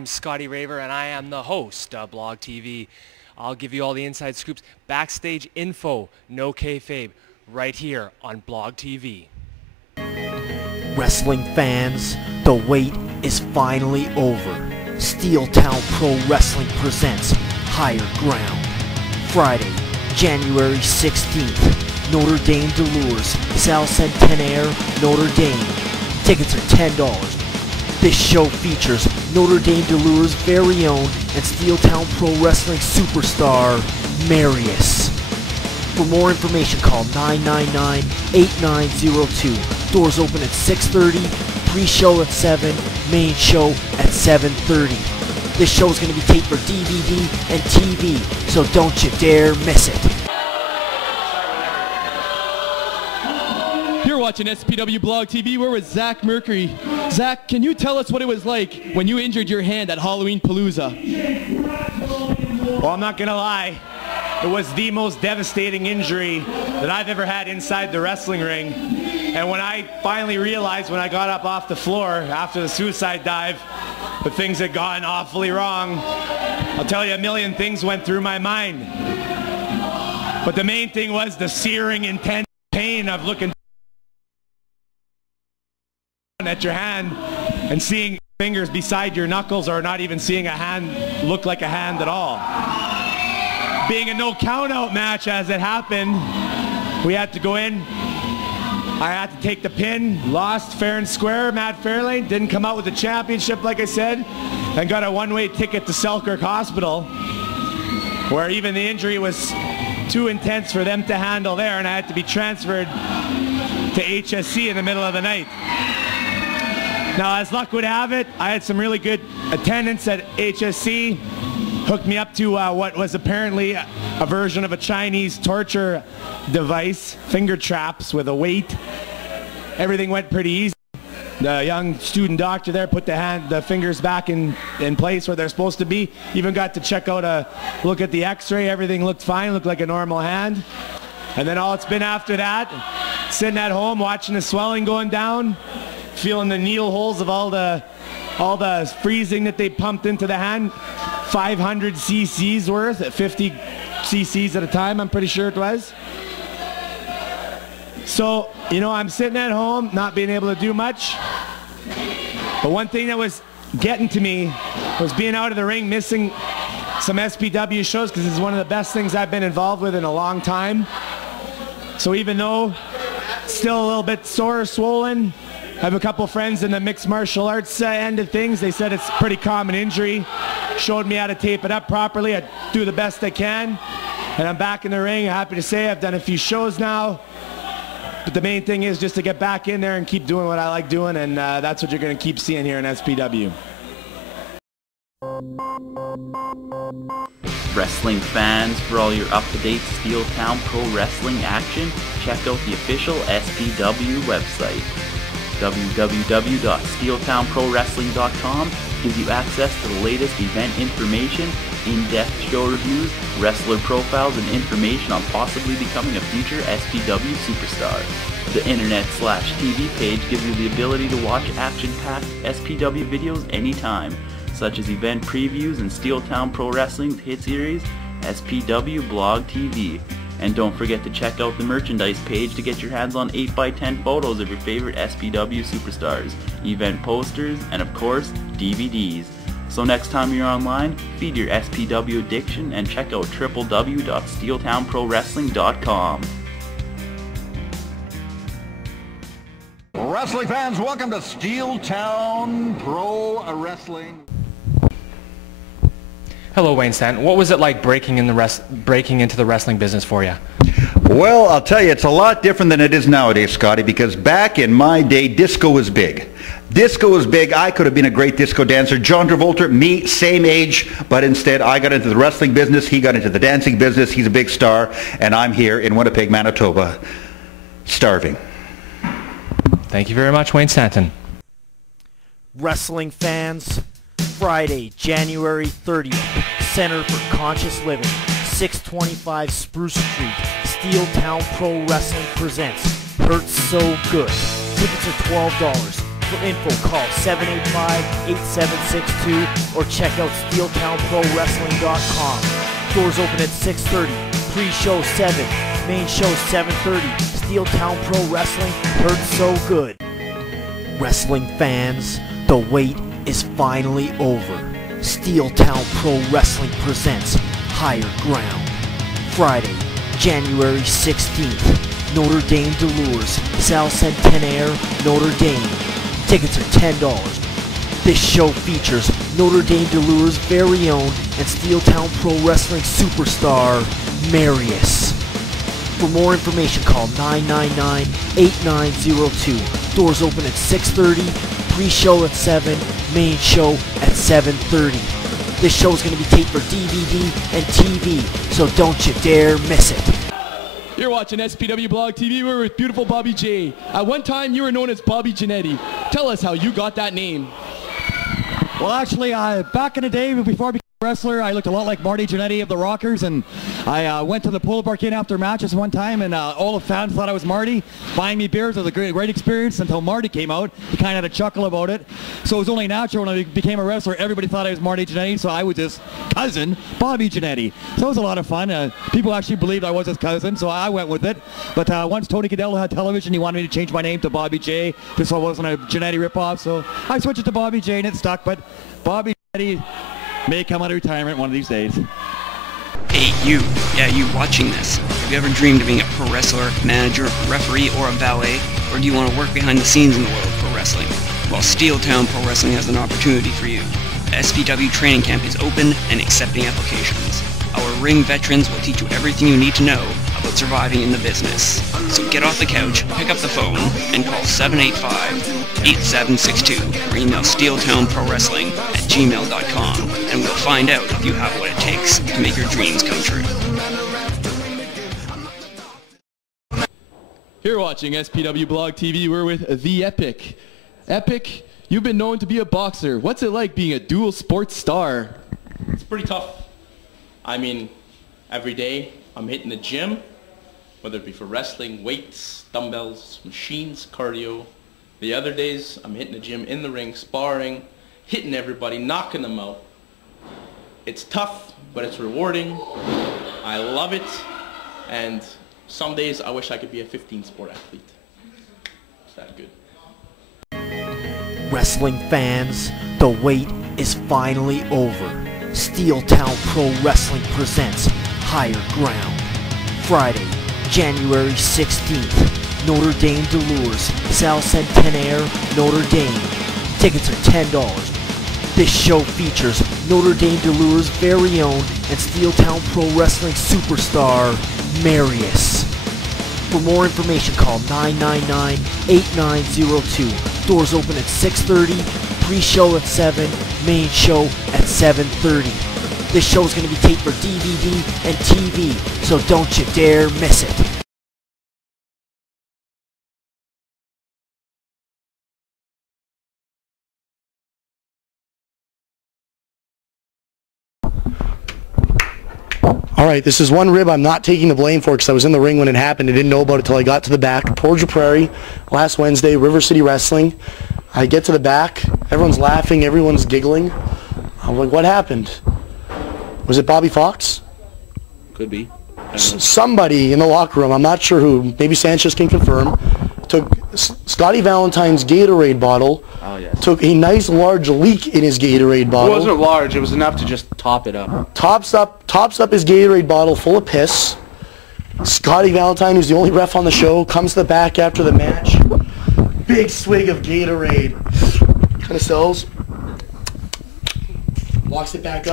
I'm Scotty Raver, and I am the host of BlogTV. I'll give you all the inside scoops, backstage info, no kayfabe, right here on BlogTV. Wrestling fans, the wait is finally over. Steel Town Pro Wrestling presents Higher Ground. Friday, January 16th, Notre Dame Delures, Salle Centenaire, Notre Dame. Tickets are $10. This show features Notre Dame Delures' very own and Steel Town Pro Wrestling superstar, Marius. For more information, call 999-8902. Doors open at 6:30, pre-show at 7, main show at 7:30. This show is going to be taped for DVD and TV, so don't you dare miss it. You're watching SPW Blog TV. We're with Zach Mercury. Zach, can you tell us what it was like when you injured your hand at Halloween Palooza? Well, I'm not gonna lie. It was the most devastating injury that I've ever had inside the wrestling ring. And when I finally realized when I got up off the floor after the suicide dive that things had gone awfully wrong, I'll tell you, a million things went through my mind. But the main thing was the searing, intense pain of looking at your hand and seeing fingers beside your knuckles, or not even seeing a hand look like a hand at all. Being a no count out match as it happened, we had to go in. I had to take the pin, lost fair and square. Matt Fairlane didn't come out with the championship like I said, and got a one-way ticket to Selkirk Hospital, where even the injury was too intense for them to handle there, and I had to be transferred to HSC in the middle of the night. Now, as luck would have it, I had some really good attendance at HSC. Hooked me up to what was apparently a version of a Chinese torture device, finger traps with a weight. Everything went pretty easy. The young student doctor there put the fingers back in place where they're supposed to be. Even got to check out look at the x-ray. Everything looked fine, looked like a normal hand. And then all it's been after that, sitting at home watching the swelling going down, feeling the needle holes of all the freezing that they pumped into the hand. 500 cc's worth at 50 cc's at a time, I'm pretty sure it was. So, you know, I'm sitting at home, not being able to do much. But one thing that was getting to me was being out of the ring, missing some SPW shows, because it's one of the best things I've been involved with in a long time. So even though still a little bit sore, swollen, I have a couple friends in the mixed martial arts end of things. They said it's a pretty common injury. Showed me how to tape it up properly. I do the best I can. And I'm back in the ring. Happy to say I've done a few shows now. But the main thing is just to get back in there and keep doing what I like doing. And that's what you're going to keep seeing here in SPW. Wrestling fans, for all your up-to-date Steel Town Pro Wrestling action, check out the official SPW website. www.steeltownprowrestling.com gives you access to the latest event information, in-depth show reviews, wrestler profiles, and information on possibly becoming a future SPW superstar. The internet/TV page gives you the ability to watch action-packed SPW videos anytime, such as event previews and Steel Town Pro Wrestling's hit series, SPW Blog TV. And don't forget to check out the merchandise page to get your hands on 8x10 photos of your favorite SPW superstars, event posters, and of course, DVDs. So next time you're online, feed your SPW addiction and check out www.steeltownprowrestling.com. Wrestling fans, welcome to Steel Town Pro Wrestling. Hello, Wayne Stanton. What was it like breaking into the wrestling business for you? Well, I'll tell you, it's a lot different than it is nowadays, Scotty, because back in my day, disco was big. Disco was big. I could have been a great disco dancer. John Travolta, me, same age, but instead I got into the wrestling business, he got into the dancing business, he's a big star, and I'm here in Winnipeg, Manitoba, starving. Thank you very much, Wayne Stanton. Wrestling fans, Friday, January 30th, Center for Conscious Living, 625 Spruce Street, Steel Town Pro Wrestling presents Hurts So Good. Tickets are $12. For info, call 785-8762 or check out SteelTownProWrestling.com. Doors open at 6:30. Pre-show 7. Main show 7:30. Steel Town Pro Wrestling, heard so good. Wrestling fans, the wait is finally over. Steel Town Pro Wrestling presents Higher Ground. Friday, January 16th. Notre Dame Delures, Salle Centenaire, Notre Dame. Tickets are $10. This show features Notre Dame Delures' very own and Steel Town Pro Wrestling superstar, Marius. For more information, call 999-8902. Doors open at 6:30, pre-show at 7, main show at 7:30. This show is going to be taped for DVD and TV, so don't you dare miss it. You're watching SPW Blog TV. We're with beautiful Bobby J. At one time, you were known as Bobby Janetti. Tell us how you got that name. Well, actually, back in the day, before I became a wrestler, I looked a lot like Marty Jannetty of the Rockers, and I went to the Polo Park Inn after matches one time, and all the fans thought I was Marty, buying me beers. It was a great experience until Marty came out. He kind of had a chuckle about it. So it was only natural when I became a wrestler, everybody thought I was Marty Jannetty, so I was his cousin, Bobby Janetti. So it was a lot of fun. People actually believed I was his cousin, so I went with it. But once Tony Cadello had television, he wanted me to change my name to Bobby J, just so I wasn't a Janetti ripoff. So I switched it to Bobby J, and it stuck. But Bobby Janetti may come out of retirement one of these days. Hey, you. Yeah, you watching this. Have you ever dreamed of being a pro wrestler, manager, referee, or a valet? Or do you want to work behind the scenes in the world of pro wrestling? Well, Steel Town Pro Wrestling has an opportunity for you. The SPW training camp is open and accepting applications. Our ring veterans will teach you everything you need to know about surviving in the business. So get off the couch, pick up the phone, and call 785-8762 or email steeltownprowrestling@gmail.com, and we'll find out if you have what it takes to make your dreams come true. You're watching SPW Blog TV. We're with The Epic. Epic, you've been known to be a boxer. What's it like being a dual sports star? It's pretty tough. I mean, every day I'm hitting the gym, whether it be for wrestling, weights, dumbbells, machines, cardio. The other days I'm hitting the gym in the ring, sparring, hitting everybody, knocking them out. It's tough, but it's rewarding. I love it, and some days I wish I could be a 15-sport athlete. It's that good. Wrestling fans, the wait is finally over. Steel Town Pro Wrestling presents Higher Ground. Friday, January 16th. Notre Dame Delures, Salle Centenaire, Notre Dame. Tickets are $10. This show features Notre Dame Delures' very own and Steel Town Pro Wrestling superstar, Marius. For more information, call 999-8902. Doors open at 6:30, pre-show at 7, main show at 7:30. This show is going to be taped for DVD and TV, so don't you dare miss it. All right, this is one rib I'm not taking the blame for because I was in the ring when it happened. I didn't know about it until I got to the back. Portage Prairie, last Wednesday, River City Wrestling. I get to the back, everyone's laughing, everyone's giggling. I'm like, what happened? Was it Bobby Fox? Could be. Somebody in the locker room, I'm not sure who, maybe Sanchez can confirm, took Scotty Valentine's Gatorade bottle, took a nice large leak in his Gatorade bottle. It wasn't large, it was enough to just top it up. Tops up his Gatorade bottle full of piss. Scotty Valentine, who's the only ref on the show, comes to the back after the match. Big swig of Gatorade. Kind of sells. Walks it back up.